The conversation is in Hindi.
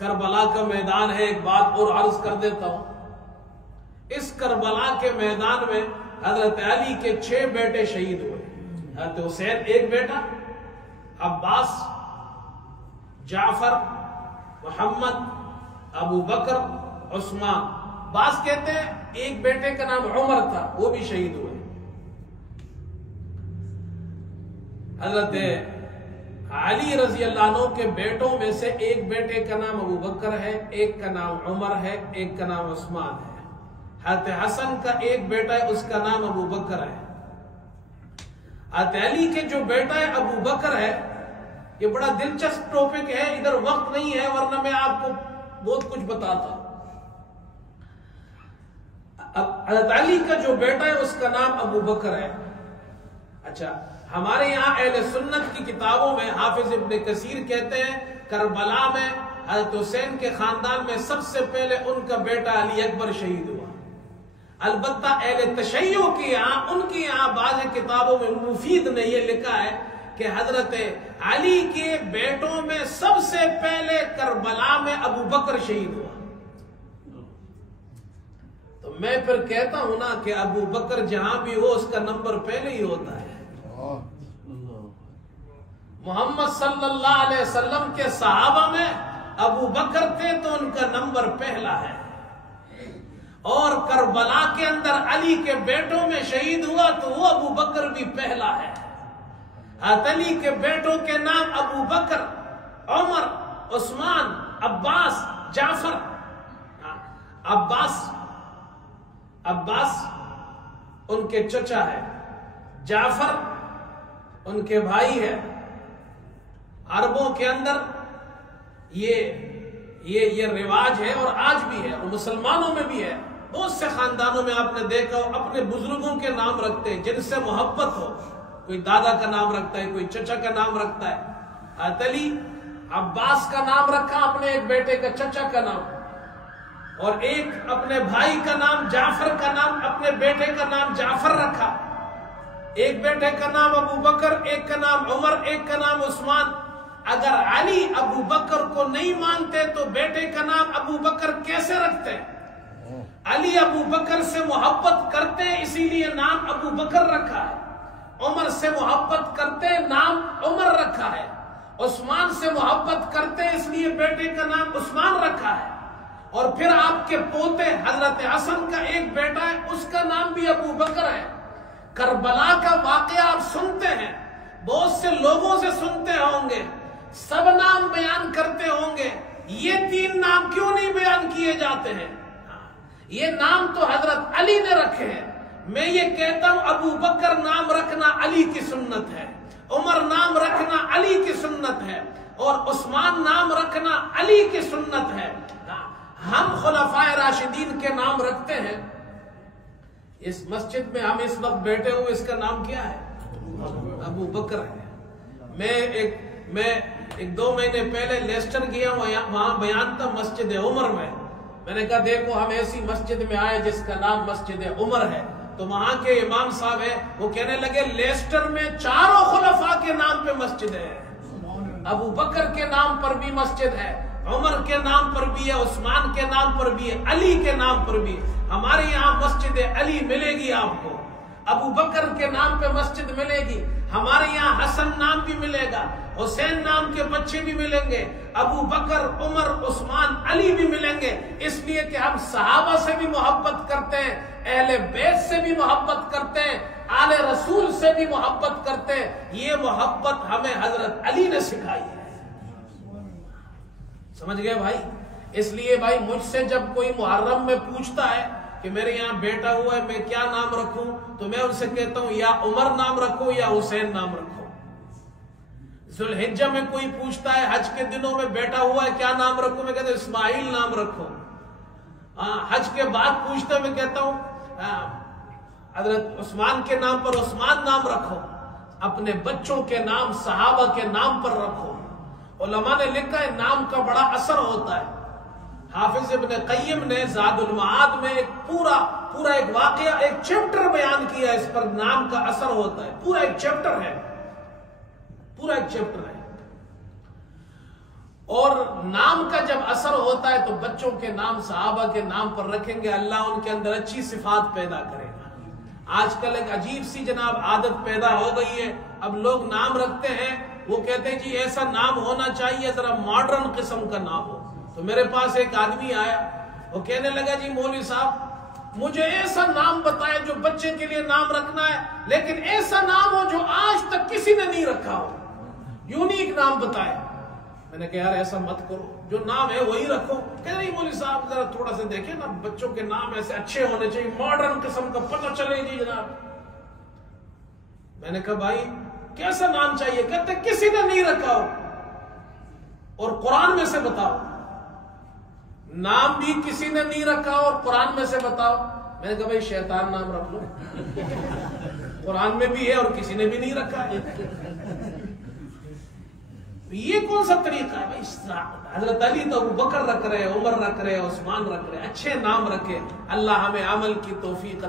करबला का मैदान है। एक बात और अर्ज कर देता हूं, इस करबला के मैदान में हजरत अली के 6 बेटे शहीद हुए। हजरत हुसैन एक बेटा, अब्बास, जाफर, मोहम्मद, अबू बकर, उस्मान। बास कहते हैं एक बेटे का नाम उमर था, वो भी शहीद हुए। हजरत अली रजी अल्लाह अन्हु के बेटों में से एक बेटे का नाम अबू बकर है, एक का नाम उमर है, एक का नाम उस्मान है। हजरत हसन का एक बेटा है, उसका नाम अबू बकर है। हजरत अली के जो बेटा है अबू बकर है, ये बड़ा दिलचस्प टॉपिक है, इधर वक्त नहीं है वरना मैं आपको बहुत कुछ बताता। हजरत अली का जो बेटा है उसका नाम अबू बकर है। अच्छा, हमारे यहाँ अहले सुन्नत की किताबों में हाफिज इब्न कसीर कहते हैं करबला में हजरत हुसैन के खानदान में सबसे पहले उनका बेटा अली अकबर शहीद हुआ। अलबत्ता अहले तशय्यो के यहाँ, उनके यहाँ बाज़ किताबों में मुफीद ने यह लिखा है कि हजरत अली के बेटों में सबसे पहले करबला में अबू बकर शहीद हुआ। तो मैं फिर कहता हूं ना कि अबू बकर जहां भी हो उसका नंबर पहले ही होता है। मोहम्मद सल्लल्लाहु अलैहि वसल्लम के सहाबा में अबू बकर थे तो उनका नंबर पहला है, और करबला के अंदर अली के बेटों में शहीद हुआ तो वो अबू बकर भी पहला है। अली के बेटों के नाम अबू बकर, उमर, उस्मान, अब्बास, जाफर। अब्बास उनके चचा है, जाफर उनके भाई है। अरबों के अंदर ये रिवाज है और आज भी है, और मुसलमानों में भी है। बहुत से खानदानों में आपने देखा हो अपने बुजुर्गों के नाम रखते हैं जिनसे मोहब्बत हो। कोई दादा का नाम रखता है, कोई चचा का नाम रखता है। अली अब्बास का नाम रखा अपने एक बेटे का चचा का नाम, और एक अपने भाई का नाम जाफर का नाम, अपने बेटे का नाम जाफर रखा। एक बेटे का नाम अबू बकर, एक का नाम उमर, एक का नाम उस्मान। अगर अली अबू बकर को नहीं मानते तो बेटे का नाम अबू बकर कैसे रखते? अली अबू बकर से मोहब्बत करते इसीलिए नाम अबू बकर रखा है। उमर से मोहब्बत करते नाम उमर रखा है। उस्मान से मोहब्बत करते इसलिए बेटे का नाम उस्मान रखा है। और फिर आपके पोते हजरत हसन का एक बेटा है, उसका नाम भी अबू बकर है। करबला का वाकया आप सुनते हैं, बहुत से लोगों से सुनते होंगे, सब नाम बयान करते होंगे, ये 3 नाम क्यों नहीं बयान किए जाते हैं? ये नाम तो हजरत अली ने रखे हैं। मैं ये कहता हूं अबू बकर नाम रखना अली की सुन्नत है, उमर नाम रखना अली की सुन्नत है, और उस्मान नाम रखना अली की सुन्नत है। हम खुलफाए राशिदीन के नाम रखते हैं। इस मस्जिद में हम इस वक्त बैठे हुए, इसका नाम क्या है? अबू बकर है। मैं एक 2 महीने पहले लेस्टर गया, वहां बयान था मस्जिद उमर में। मैंने कहा देखो हम ऐसी मस्जिद में आए जिसका नाम मस्जिद उमर है। तो वहां के इमाम साहब है, वो कहने लगे लेस्टर में चारों खुलफा के नाम पे मस्जिद है। अबू बकर के नाम पर भी मस्जिद है, उमर के नाम पर भी है, उस्मान के नाम पर भी है, अली के नाम पर भी है। हमारे यहाँ मस्जिद अली मिलेगी आपको, अबू बकर के नाम पे मस्जिद मिलेगी। हमारे यहाँ हसन नाम भी मिलेगा, हुसैन नाम के बच्चे भी मिलेंगे, अबू बकर, उमर, उस्मान, अली भी मिलेंगे। इसलिए कि हम सहाबा से भी मोहब्बत करते हैं, अहले बैत से भी मोहब्बत करते हैं, आले रसूल से भी मोहब्बत करते हैं। ये मोहब्बत हमें हजरत अली ने सिखाई है। समझ गए भाई? इसलिए भाई मुझसे जब कोई मुहर्रम में पूछता है कि मेरे यहाँ बेटा हुआ है, मैं क्या नाम रखूं, तो मैं उनसे कहता हूं या उमर नाम रखो या हुसैन नाम रखो। जुल्हिज्जा में कोई पूछता है हज के दिनों में बेटा हुआ है क्या नाम रखूं, मैं कहता हूं इस्माइल नाम रखो। हज के बाद पूछता मैं कहता हूं हजरत उस्मान के नाम पर उस्मान नाम रखो। अपने बच्चों के नाम सहाबा के नाम पर रखो। उलमा ने लिखा है नाम का बड़ा असर होता है। हाफिज इब्न क़य्यिम ने ज़ादुल मआद में एक पूरा एक वाकया, एक चैप्टर बयान किया इस पर, नाम का असर होता है। पूरा एक चैप्टर है। और नाम का जब असर होता है तो बच्चों के नाम सहाबा के नाम पर रखेंगे, अल्लाह उनके अंदर अच्छी सिफात पैदा करेगा। आजकल एक अजीब सी जनाब आदत पैदा हो गई है, अब लोग नाम रखते हैं, वो कहते हैं जी ऐसा नाम होना चाहिए जरा मॉडर्न किस्म का नाम हो। तो मेरे पास एक आदमी आया, वो कहने लगा जी मौलवी साहब मुझे ऐसा नाम बताएं जो बच्चे के लिए नाम रखना है, लेकिन ऐसा नाम हो जो आज तक किसी ने नहीं रखा हो, यूनिक नाम बताएं। मैंने कहा यार ऐसा मत करो, जो नाम है वही रखो। कह रही मौलवी साहब जरा थोड़ा सा देखें ना, बच्चों के नाम ऐसे अच्छे होने चाहिए, मॉडर्न किस्म का, पता चले जी जनाब। मैंने कहा भाई कैसा नाम चाहिए? कहते किसी ने नहीं रखा हो, और कुरान में से बताओ। नाम भी किसी ने नहीं रखा और कुरान में से बताओ। मैंने कहा भाई शैतान नाम रख लो, कुरान में भी है और किसी ने भी नहीं रखा है। ये कौन सा तरीका है भाई? हजरत अली तो अबू बकर रख रहे, उमर रख रहे, उस्मान रख रहे, अच्छे नाम रखे। अल्लाह हमें अमल की तौफीक